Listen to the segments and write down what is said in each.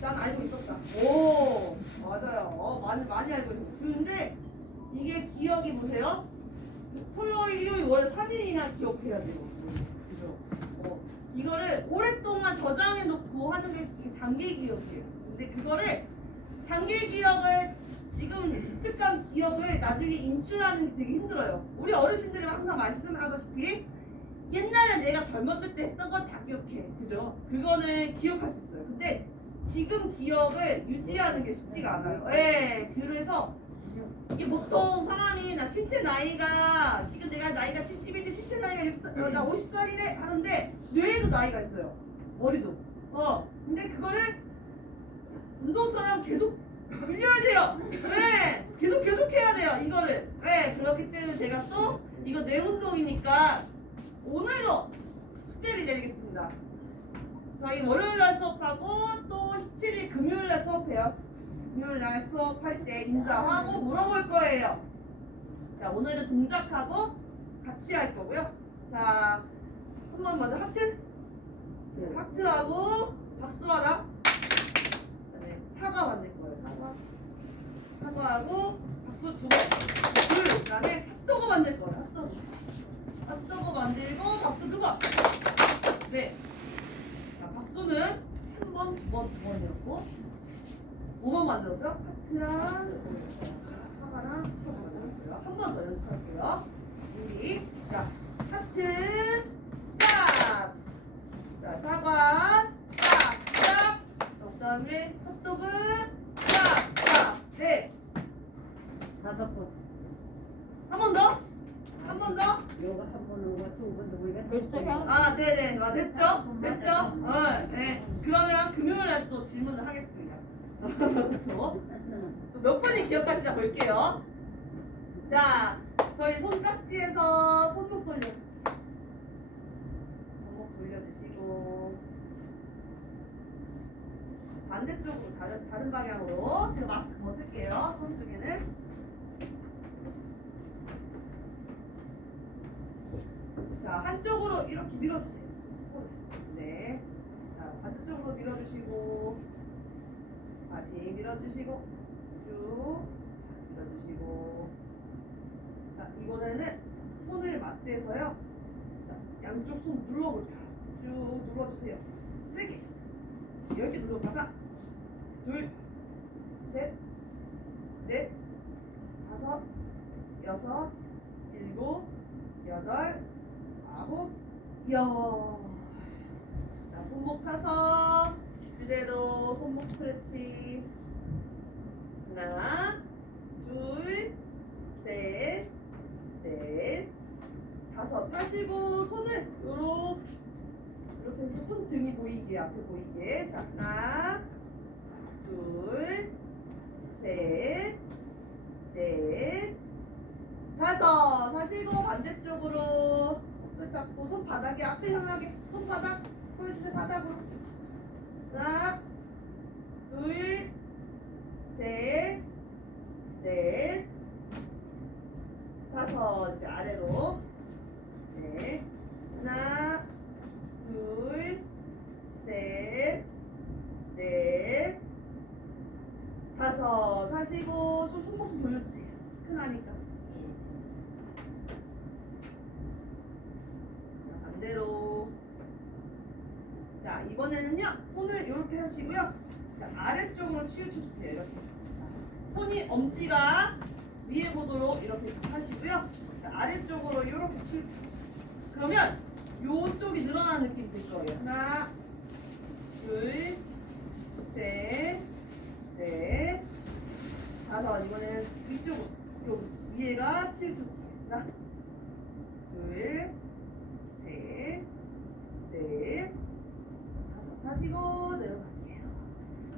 난 알고 있었다. 오, 맞아요. 어, 많이, 많이 알고 있었어. 근데 이게 기억이 보세요. 토요일, 일요일, 월요일 3일이나 기억해야 돼요. 그죠? 어, 이거를 오랫동안 저장해 놓고 하는 게 장기 기억이에요. 근데 그거를 장기 기억을 지금 습득한 기억을 나중에 인출하는 게 되게 힘들어요. 우리 어르신들이 항상 말씀하다시피 옛날에 내가 젊었을 때 했던 건 다 기억해. 그죠? 그거는 기억할 수 있어요. 근데 지금 기억을 유지하는 게 쉽지가 않아요. 예. 그래서 이게 보통 사람이 나 신체 나이가 지금 내가 나이가 70인데 신체 나이가 60, 어, 나 50살이네 하는데 뇌에도 나이가 있어요. 머리도. 어. 근데 그거를 운동처럼 계속 굴려야 돼요. 네. 계속 계속 해야 돼요. 이거를. 네. 그렇기 때문에 제가 또 이거 뇌 운동이니까 오늘도 숙제를 내리겠습니다. 저희 월요일 날 수업하고 또 17일 금요일 날 수업해요. 금요일 날 수업할 때 인사하고 물어볼 거예요. 자, 오늘은 동작하고 같이 할 거고요. 자, 한 번 먼저 하트. 하트하고 박수하다. 그다음에 사과 만들 거예요. 사과. 사과하고 박수 두 번. 둘. 그다음에 핫도그 만들 거예요. 핫도그. 핫도그 만들고 박수 두 번. 네. 자, 박수는 한 번, 두 번, 두 번이었고 5번 만들었죠? 하트랑 사과랑 핫도그 만들었어요. 한번 더 연습할게요. 우리 자 하트 짝. 자 사과 짝짝. 그다음에 핫도그 짝짝. 네. 다섯 번. 한 번 더. 한 번 더. 요거 한 번, 오고 두 번도 우리가 됐어요? 아, 네네. 와, 됐죠? 됐죠? 어, 네. 그러면 금요일에 또 질문을 하겠습니다. 또몇 분이 기억하시나 볼게요. 자, 저희 손깍지에서 손목 돌려. 손목 돌려주시고. 반대쪽으로 다른, 다른 방향으로 제가 마스크 벗을게요. 손 중에는. 자, 한쪽으로 이렇게 밀어주세요. 손을. 네. 자, 반대쪽으로 밀어주시고, 다시 밀어주시고, 쭉. 자, 밀어주시고. 자, 이번에는 손을 맞대서요. 자, 양쪽 손 눌러볼게요. 쭉 눌러주세요. 세게. 여기 눌러 하나, 둘, 셋, 넷, 다섯, 여섯, 일곱, 여덟, 아홉, 열. 자, 손목 펴서 그대로 손목 스트레치. 하나, 둘, 셋, 넷, 다섯. 하시고 손을 요렇게 이렇게 해서 손등이 보이게 앞에 보이게. 자, 하나, 둘, 셋, 넷, 다섯. 하시고 반대쪽으로 손을 잡고 손바닥이 앞에 향하게. 손바닥. 보여주세요 바닥으로. 하나 둘셋넷 다섯. 이제 아래로. 네. 하나 둘셋넷 다섯. 하시고 좀 손목 좀 돌려주세요. 시큰하니까 자, 반대로. 자, 이번에는요, 손을 이렇게 하시고요. 자, 아래쪽으로 치우쳐주세요. 이렇게. 자, 손이 엄지가 위에 보도록 이렇게 하시고요. 자, 아래쪽으로 이렇게 치우쳐. 그러면 요쪽이 늘어나는 느낌이 들 거예요. 하나, 둘, 셋, 넷, 다섯. 이번에는 위쪽으로, 요 위에가 치우쳐주세요. 하나, 둘, 셋, 넷, 다섯 하시고 내려갈게요.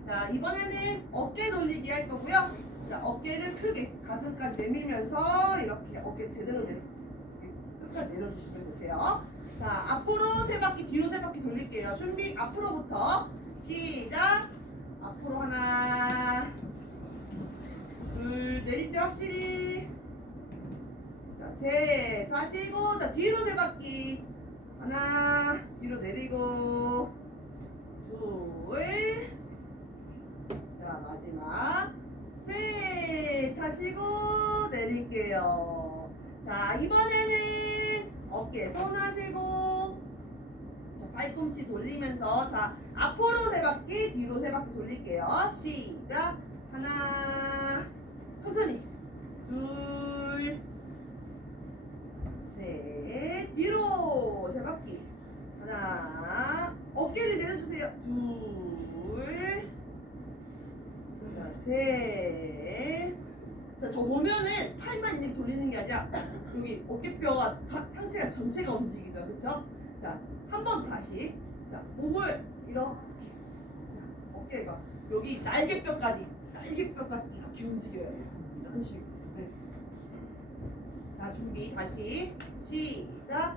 자, 이번에는 어깨 돌리기 할 거고요. 자, 어깨를 크게 가슴까지 내밀면서 이렇게 어깨 제대로 내려 끝까지 내려주시면 되세요. 자, 앞으로 세 바퀴, 뒤로 세 바퀴 돌릴게요. 준비, 앞으로부터 시작. 앞으로 하나, 둘, 내릴 때 확실히. 자, 셋. 다시고, 자, 뒤로 세 바퀴. 하나, 뒤로 내리고. 둘, 하시고 내릴게요. 자, 이번에는 어깨 손 하시고 자, 발꿈치 돌리면서 자, 앞으로 세 바퀴, 뒤로 세 바퀴 돌릴게요. 시작. 하나. 천천히. 둘. 셋. 뒤로 세 바퀴. 하나. 어깨를 내려주세요. 둘. 자, 셋. 자, 저 보면은 팔만 이렇게 돌리는 게 아니라 여기 어깨뼈가 자- 상체가 전체가 움직이죠. 그쵸? 자, 한 번 다시. 자, 몸을 이렇게. 자, 어깨가 여기 날개뼈까지, 날개뼈까지 이렇게 움직여야 돼요. 이런 식으로. 네. 자, 준비 다시. 시작.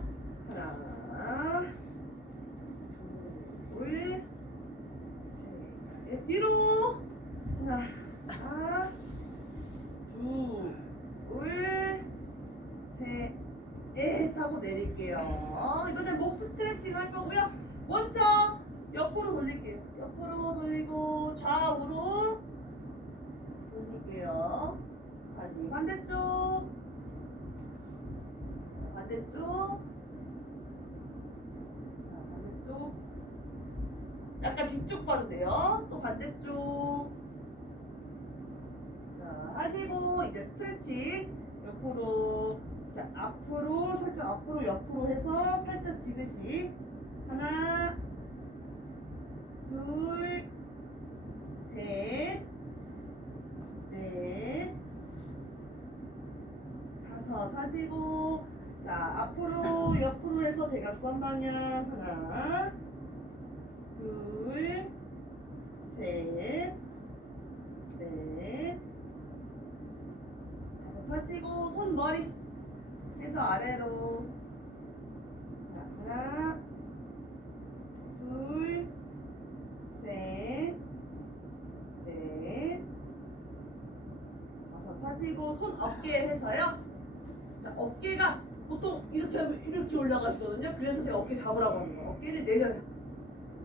하나, 둘, 셋. 뒤로. 하나, 하나, 둘, 셋, 넷 하고 내릴게요. 이번엔 목 스트레칭 할 거고요. 먼저 옆으로 돌릴게요. 옆으로 돌리고 좌우로 돌릴게요. 다시 반대쪽. 반대쪽. 자, 반대쪽. 약간 뒤쪽 돼요. 또 반대쪽. 자, 하시고 이제 스트레칭 옆으로 자 앞으로 살짝 앞으로 옆으로 해서 살짝 지그시. 하나 둘 셋 넷 다섯. 하시고 자 앞으로 옆으로 해서 대각선 방향. 하나 둘 셋 넷 다섯 손 머리 해서 아래로. 자, 하나 둘셋넷 다섯. 하시고 손 어깨 해서요. 자 어깨가 보통 이렇게 하면 이렇게 올라가시거든요. 그래서 제가 어깨 잡으라고 하는 거예요. 어깨를 내려요.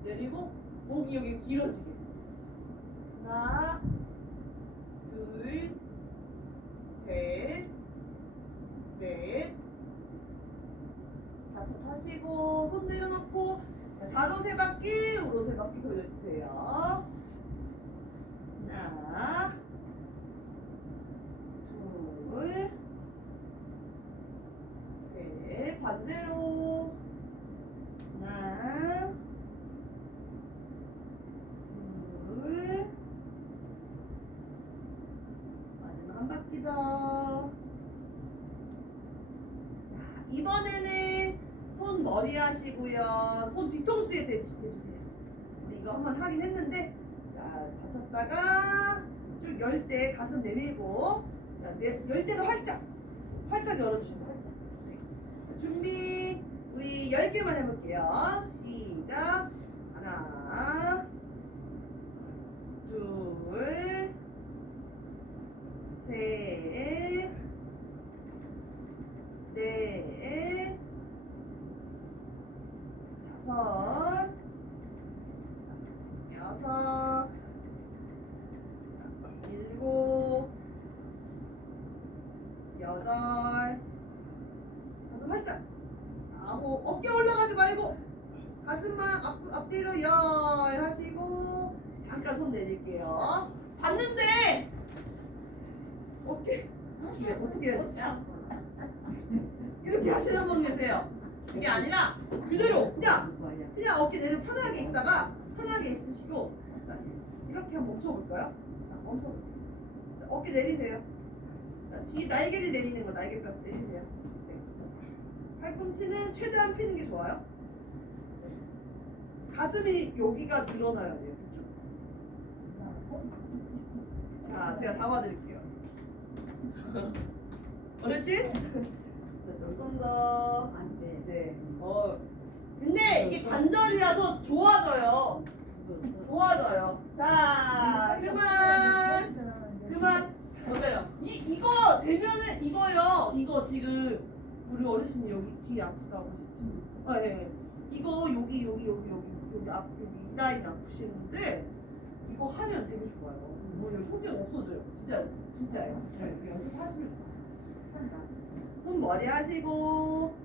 내리고 목이 여기 길어지게. 하나 둘, 셋, 넷, 다섯 하시고 손 내려놓고 자, 좌로 세 바퀴, 우로 세 바퀴 돌려주세요. 하나, 둘, 셋, 반대로 하나, 둘. 마지막 한 바퀴 더. 자, 이번에는 손 머리 하시고요. 손 뒤통수에 대, 대주세요. 이거 한번 하긴 했는데, 자, 다쳤다가 쭉 열 때 가슴 내밀고, 자, 내, 열 때도 활짝, 활짝 열어주세요. 활짝. 네. 자, 준비. 우리 열 개만 해볼게요. 시작. 하나, 둘, 셋, 넷, 다섯, 여섯, 일곱, 여덟, 가슴 활짝, 아홉, 어깨 올라가지 말고 가슴만 앞, 앞뒤로 열 하시고 잠깐 손 내릴게요. 봤는데 어깨 이게 어떻게 해야 돼? 이렇게 하시는 분 계세요. 그게 아니라 그대로 그냥 그냥 어깨 내려 편하게 있다가 편하게 있으시고 자, 이렇게 한번 멈춰볼까요? 자 멈춰보세요. 자, 어깨 내리세요. 자, 뒤 날개뼈 내리세요. 네. 팔꿈치는 최대한 피는 게 좋아요. 네. 가슴이 여기가 늘어나야 돼요. 그쪽. 자, 제가 잡아드릴게요. 어르신? 네, 조금 더. 안 돼 네. 어. 근데 이게 관절이라서 좋아져요. 좋아져요. 자, 그만. 그만. 맞아요. 이 이거 되면은 이거요. 이거 지금 우리 어르신이 여기 뒤 아프다고 하셨죠? 아 예. 예. 이거 여기 여기 여기 여기 여기 앞 여기 이 라인 아프신 분들 이거 하면 되게 좋아요. 뭐 이거 통증 없어져요. 진짜 진짜예요. 네, 이거 연습하시면 좋아요. 자, 손 머리 하시고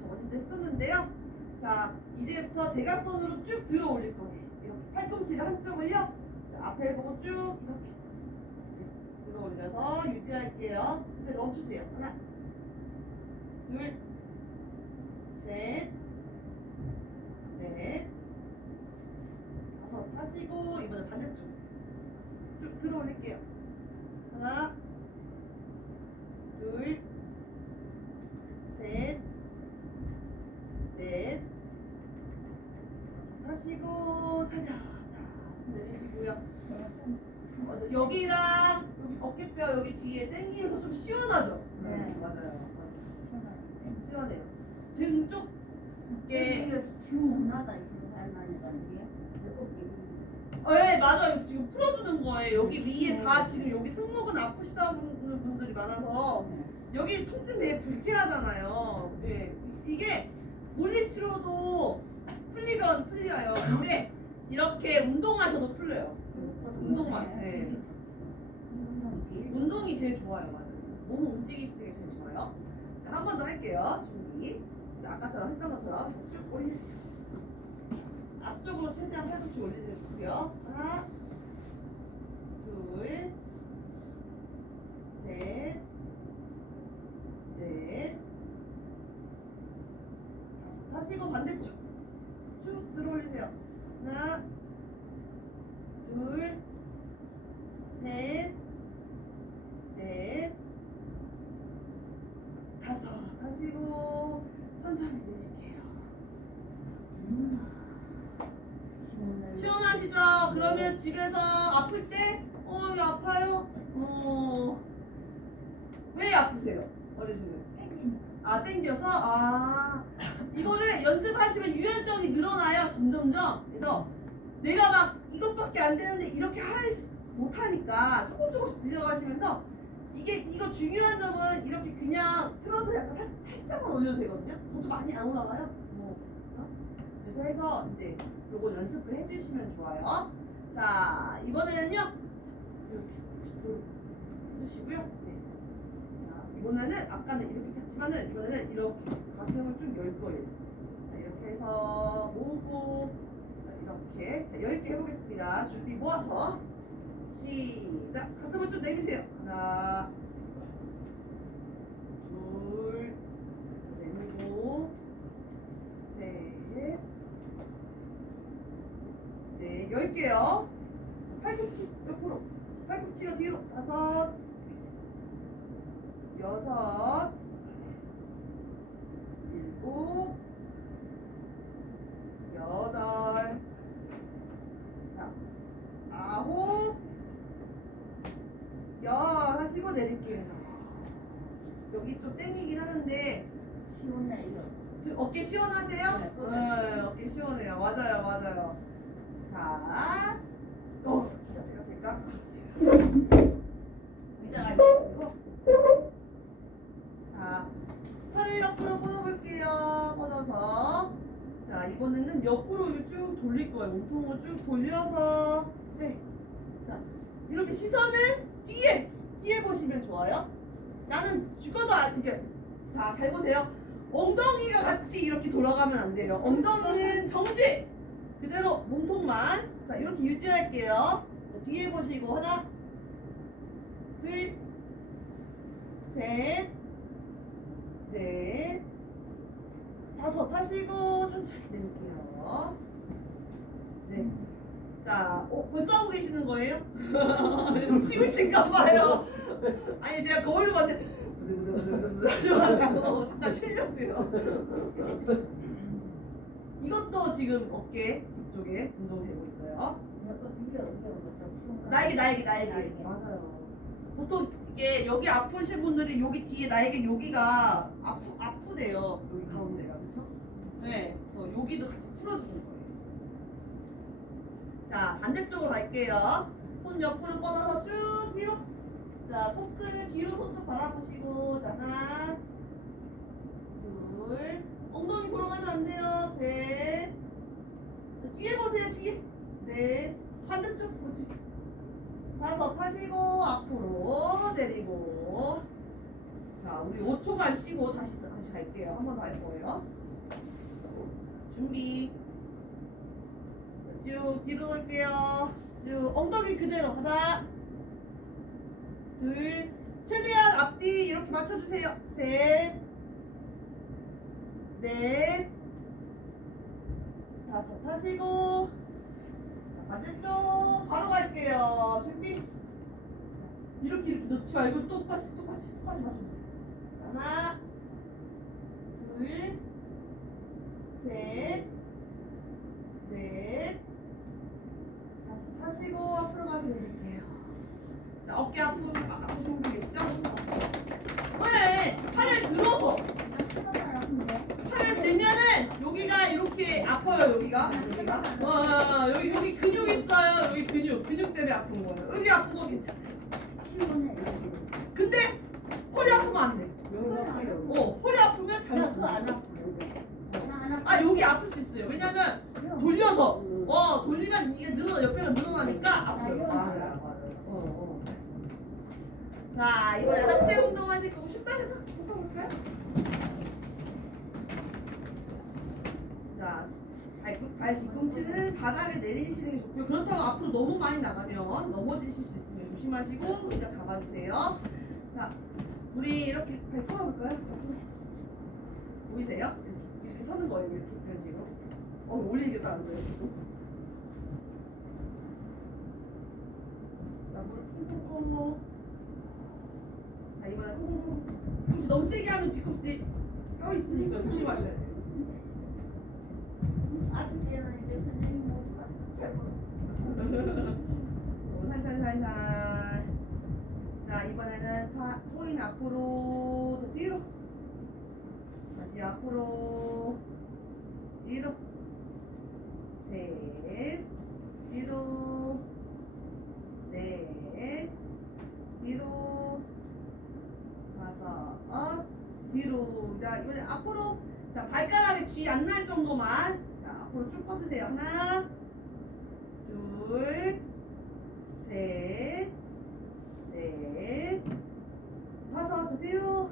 저번 때 쓰는데요. 자 이제부터 대각선으로 쭉 들어 올릴 거예요. 이렇게 팔꿈치를 한쪽을요. 자, 앞에 보고 쭉 이렇게 네, 들어 올려서 유지할게요. 네, 멈추세요. 하나, 둘, 셋, 넷, 다섯 하시고 이번엔 반대쪽 쭉 들어 올릴게요. 하나, 둘, 셋, 넷, 다섯 하시고 자자 자, 손 내리시고요. 맞아, 여기랑 여기 어깨뼈 여기 뒤에 당기면서 좀 시원하죠? 네. 맞아요. 맞아요. 시원해요. 등쪽 게 이게 시원하다 이거 할머니가 이게 어, 예, 맞아요. 지금 풀어주는 거예요. 여기 위에 다 지금 여기 승모근 아프시다 분- 분들이 많아서 여기 통증 되게 불쾌하잖아요. 예, 이게 물리치료도 풀리건 풀려요. 근데 이렇게 운동하셔도 풀려요. 운동만. 네. 운동이 제일 좋아요, 맞아요. 몸 움직이시는 게 제일 좋아요. 한번 더 할게요. 준비. 자, 아까처럼 했던 것처럼 쭉 올리세요. 앞쪽으로 최대한 팔꿈치 올리세요. 좋고요. 하나, 둘, 셋, 넷, 다섯. 하시고 반대쪽 쭉 들어 올리세요. 하나, 둘, 셋, 넷, 다섯. 하시고 천천히 내릴게요. 시원하시죠? 그러면 집에서 아플 때, 어, 이거 아파요? 어, 왜 아프세요? 어르신은? 아, 땡겨서? 아, 이거를 연습하시면 유연성이 늘어나요, 점점점. 그래서 내가 막 이것밖에 안 되는데 이렇게 할, 수- 못하니까 조금 조금씩 늘려가시면서 이게, 이거 중요한 점은 이렇게 그냥 틀어서 약간 살, 살짝만 올려도 되거든요? 저도 많이 안 올라가요. 뭐, 어? 그래서 해서 이제 요거 연습을 해주시면 좋아요. 자, 이번에는요. 이렇게 해주시고요. 네. 자, 이번에는 아까는 이렇게 했지만은 이번에는 이렇게 가슴을 쭉 열 거예요. 자, 이렇게 해서 모으고 자, 이렇게 자, 10개 해보겠습니다. 준비 모아서 시작. 가슴을 쭉 내리세요. 하나, 둘, 자, 내밀고 셋, 네, 열 개요. 팔꿈치 옆으로, 팔꿈치가 뒤로. 다섯, 여섯, 일곱, 여덟, 자, 아홉, 열 하시고 내릴게요. 여기 좀 땡기긴 하는데 시원해 이거 저- 어깨 시원하세요? 네, 네, 어깨 시원해요. 맞아요, 맞아요. 자, 어, 자세가 될까? 의자가 있어가지고. 자, 팔을 옆으로 뻗어볼게요. 뻗어서. 자, 이번에는 옆으로 이렇게 쭉 돌릴 거예요. 몸통을 쭉 돌려서. 네. 자, 이렇게 시선을 뒤에, 뒤에 보시면 좋아요. 나는 죽어도 안, 이게, 자, 잘 보세요. 엉덩이가 같이 이렇게 돌아가면 안 돼요. 엉덩이는 정지! 그대로 몸통만. 자, 이렇게 유지할게요. 자, 뒤에 보시고, 하나, 둘, 셋, 넷, 다섯 하시고, 천천히 내릴게요. 네. 자, 어, 벌써 하고 계시는 거예요? 쉬우신가 봐요. 아니, 제가 거울을 봤는데, 부들부들부들부들 잠깐 쉬려고요. 이것도 지금 어깨 뒤쪽에 운동되고 있어요. 나에게, 나에게, 나에게. 맞아요. 보통 이게 여기 아프신 분들이 여기 뒤에 나에게 여기가 아프 아프대요. 여기 가운데가 그렇죠? 네. 그래서 여기도 같이 풀어주는 거예요. 자 반대쪽으로 갈게요. 손 옆으로 뻗어서 쭉 뒤로. 자 손끝 뒤로 손도 바라보시고 자 하나, 둘, 엉덩이 돌아가면 안 돼요. 셋. 뒤에 보세요 뒤에. 넷. 반대쪽 그렇지. 다섯 타시고 앞으로 내리고. 자, 우리 5초간 쉬고 다시 다시 갈게요. 한 번 더 할 거예요. 준비. 쭉 뒤로 올게요. 쭉 엉덩이 그대로 하나, 둘, 최대한 앞뒤 이렇게 맞춰주세요. 셋, 넷, 다섯 하시고 자, 반대쪽 바로 갈게요. 준비. 이렇게 이렇게 놓지 말고 똑같이 똑같이 똑같이 맞춰주세요. 하나, 둘, 셋, 넷, 하시고 앞으로 가서 내릴게요. 자, 어깨 아, 아프신 분 계시죠? 왜? 팔을 들어서. 팔을 들면은 여기가 이렇게 아파요 여기가 여기가 와 여기 여기 근육 있어요 여기 근육 근육 때문에 아픈 거예요 여기 아픈 거 괜찮아. 근데 허리 아프면 안돼 여기 아파요. 어 허리 아프면 잘못 나그안. 아 여기 아플 수 있어요 왜냐면 돌려서 어 돌리면 이게 늘어 옆에가 늘어나니까 맞아요. 맞아요 맞아요 어, 어. 자 이번에 하체 운동 하실 거고 신발에서 벗어볼까요? 자 발, 발 뒤꿈치는 바닥에 내리시는 게 좋고요 그렇다고 앞으로 너무 많이 나가면 넘어지실 수 있으니 조심하시고 의자 잡아주세요 자 우리 이렇게 발 털어볼까요? 보이세요? 이렇게, 터는 거예요 이렇게 이런 식으로 어 올리게 잘안 돼요 지금 자 이번에 쿵쿵 뒤꿈치 너무 세게 하면 뒤꿈치 뼈 있으니까 조심하셔야 돼요. 살살살살. 자 이번에는 파, 토인 앞으로. 저 뒤로. 다시 앞으로. 뒤로. 셋. 뒤로 넷 뒤로 다섯 뒤로 자 이번에 앞으로 자 발가락에 쥐 안 날 정도만 자 앞으로 쭉 뻗으세요 하나 둘 셋, 넷, 다섯, 저 뒤로.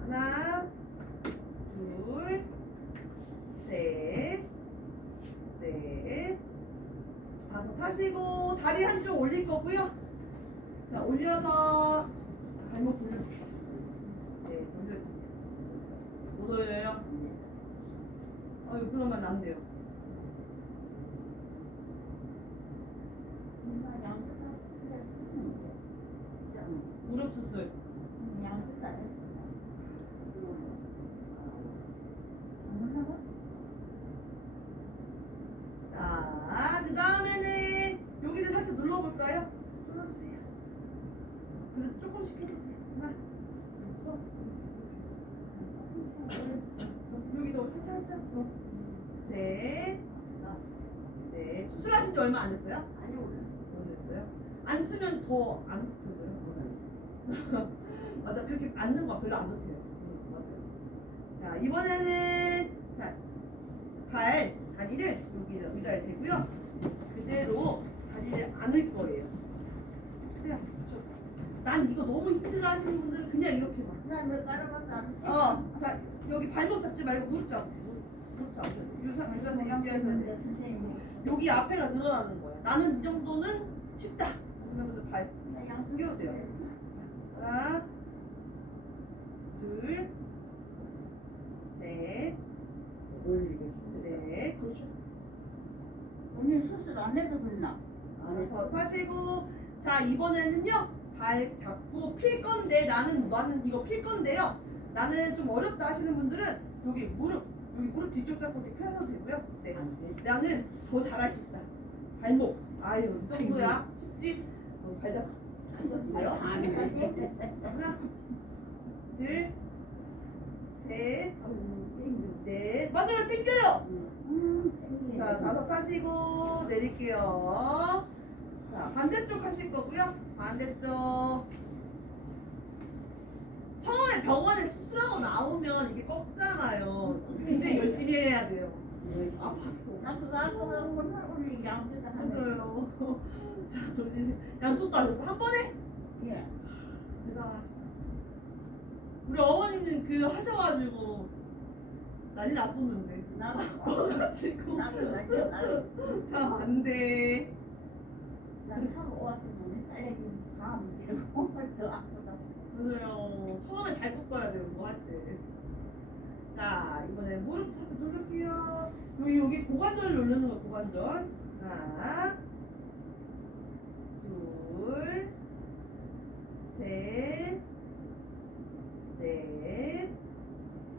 하나, 둘, 셋, 넷, 다섯 하시고, 다리 한쪽 올릴 거고요. 자, 올려서, 발목 돌려주세요. 네, 돌려주세요. 못 올려요? 아유, 그러면 안 돼요. 양쪽 다. 무릎 수술. 양쪽 다 했어. 안 올라가? 자, 그 다음에는 여기를 살짝 눌러볼까요? 눌러주세요. 그래도 조금씩 해주세요. 하나, 둘, 여기도 살짝 살짝. 어. 셋, 넷. 수술하신 지 얼마 안 됐어요? 아니 올라. 안 됐어요? 안 안 좋아져요? 맞아, 그렇게 앉는 거 별로 안 좋대요. 응, 맞아요. 자, 이번에는 자, 발, 다리를 여기 의자에 대고요. 그대로 다리를 안을 거예요. 그냥 붙여서. 난 이거 너무 힘들어 하시는 분들은 그냥 이렇게? 안 돼? 어, 자, 여기 발목 잡지 말고 무릎 잡으세요. 무릎. 유사, 유자세 유지하셔야 돼요. 선생님. 여기 앞에가 늘어나는 거예요. 나는 이 정도는 쉽다. 끼워도 돼요. 하나, 둘, 셋, 넷, 그렇죠. 수술 안 해도 됐나? 다섯 하시고, 자 이번에는요 발 잡고 필 건데 나는 나는 이거 필 건데요. 나는 좀 어렵다 하시는 분들은 여기 무릎 여기 무릎 뒤쪽 잡고 이렇게 펴셔도 되고요. 네, 나는 더 잘할 수 있다. 발목, 아유 이 정도야 쉽지? 어, 발 잡고 안 돼. 하나, 둘, 셋, 넷. 맞아요, 땡겨요. 음, 자, 다섯 하시고 내릴게요. 자, 반대쪽 하실 거고요. 반대쪽. 처음에 병원에 수술하고 나오면 이게 꺾잖아요. 굉장히 열심히 해야 돼요. 아파도. 나도 나도 오늘 양주다. 맞아요. 자, 저기 양쪽도 하셨어. 한 번에? 예. 대단하시다. 우리 어머니는 그 하셔가지고 난리 났었는데. 나도 아파가지고. 나도 나도 나도 자, 안 돼. 난 하고 와서 눈에 딸려지 다음 지르고 더 아프다. 맞아요. 처음에 잘 꺾어야 돼요, 뭐 할 때. 자, 이번에 무릎 살짝 누를게요. 여기, 여기 고관절을 누르는 거, 고관절. 하나, 둘, 셋, 넷,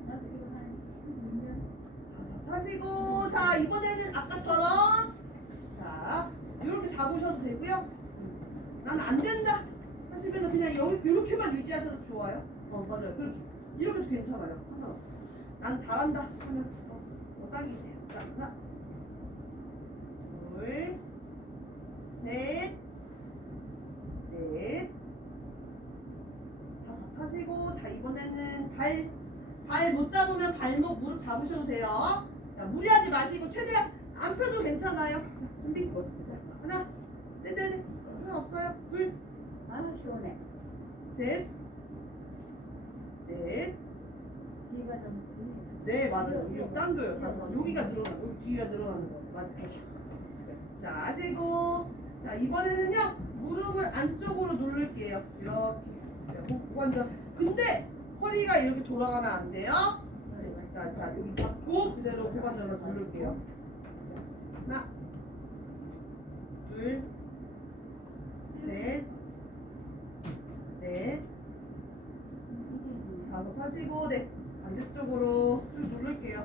나도 이거 한 2년 다섯 하시고, 자, 이번에는 아까처럼, 자, 이렇게 잡으셔도 되고요. 나는 안 된다 하시면 그냥 여기, 이렇게만 유지하셔도 좋아요. 어, 맞아요. 그렇게. 이렇게도 괜찮아요. 상관없어요. 난 잘한다 하면 어, 어, 당기세요. 자, 하나, 둘, 셋, 넷, 다섯 하시고, 자, 이번에는 발, 발 못 잡으면 발목, 무릎 잡으셔도 돼요. 자, 무리하지 마시고, 최대한 안 펴도 괜찮아요. 자, 준비. 자, 하나, 네네네. 상관없어요. 둘, 아 시원해. 셋, 넷, 뒤가 좀. 네 맞아요. 여기 당겨요. 가서 여기가 늘어나, 여기 뒤가 늘어나는 거 맞아요. 자 하시고 자 이번에는요 무릎을 안쪽으로 누를게요. 이렇게 자, 고- 고관절. 근데 허리가 이렇게 돌아가면 안 돼요. 자, 자 여기 잡고 그대로 고관절만 누를게요. 하나, 둘, 셋, 넷, 다섯 하시고 네 반대쪽으로 쭉 누를게요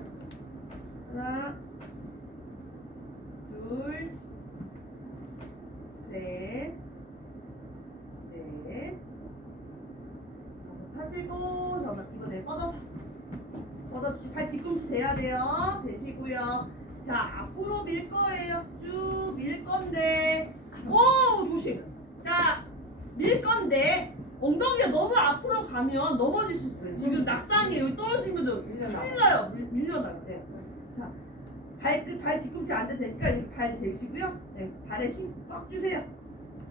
하나 둘셋넷 다섯 하시고 잠깐만 이거 내 뻗어서 뻗어 발 뒤꿈치 대야 돼요 대시고요 자 앞으로 밀 거예요 쭉 밀 건데 오 조심 자 밀 건데 엉덩이가 너무 앞으로 가면 넘어질 수 있어요. 지금 낙상이 여기 떨어지면 큰일 나요. 밀- 밀려나요. 네. 자, 발, 그, 발 뒤꿈치 안 되니까 이렇게 발 대시고요. 네, 발에 힘 꽉 주세요.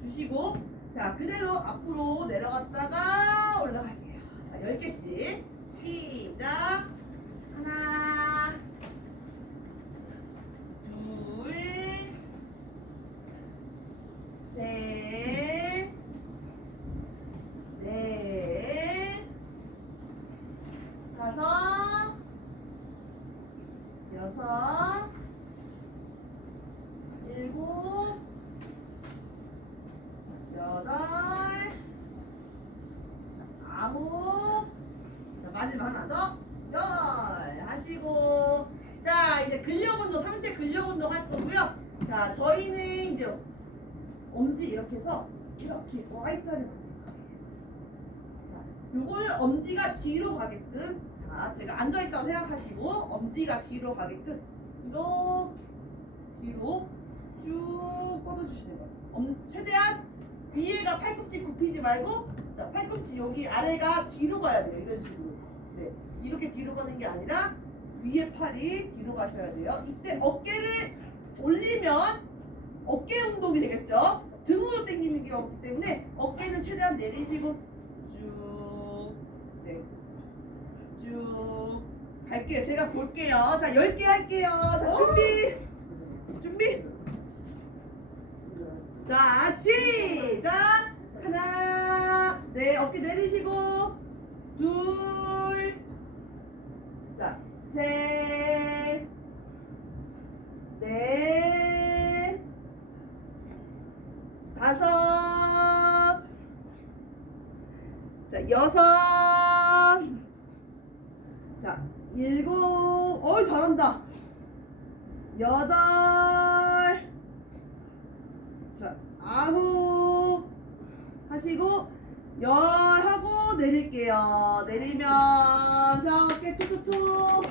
주시고, 자, 그대로 앞으로 내려갔다가 올라갈게요. 자, 10개씩. 시작. 하나, 둘, 셋, 넷, 다섯, 여섯, 일곱, 여덟, 아홉, 자, 마지막 하나 더, 열 하시고, 자, 이제 근력 운동, 상체 근력 운동 할 거고요. 자, 저희는 이제 엄지 이렇게 해서 이렇게 Y자를 만들 거예요. 자, 요거를 엄지가 뒤로 가게끔, 자, 제가 앉아있다고 생각하시고, 엄지가 뒤로 가게끔, 이렇게 뒤로 쭉 뻗어주시는 거예요. 엄, 최대한 위에가 팔꿈치 굽히지 말고, 자, 팔꿈치 여기 아래가 뒤로 가야 돼요. 이런 식으로. 네. 이렇게 뒤로 가는 게 아니라, 위에 팔이 뒤로 가셔야 돼요. 이때 어깨를 올리면 어깨 운동이 되겠죠? 자, 등으로 당기는 게 없기 때문에 어깨는 최대한 내리시고 쭉, 네, 쭉 갈게요. 제가 볼게요. 자, 10개 할게요. 자, 준비, 준비. 자, 시작. 하나, 네, 어깨 내리시고 둘, 자, 셋, 넷, 다섯, 자, 여섯, 자, 일곱, 어이, 잘한다. 여덟, 자, 아홉, 하시고, 열 하고 내릴게요. 내리면, 자, 어깨 툭툭툭.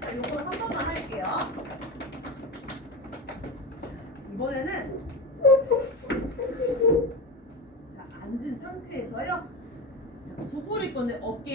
자, 요거 한 번만 할게요. 이번에는 건데 어깨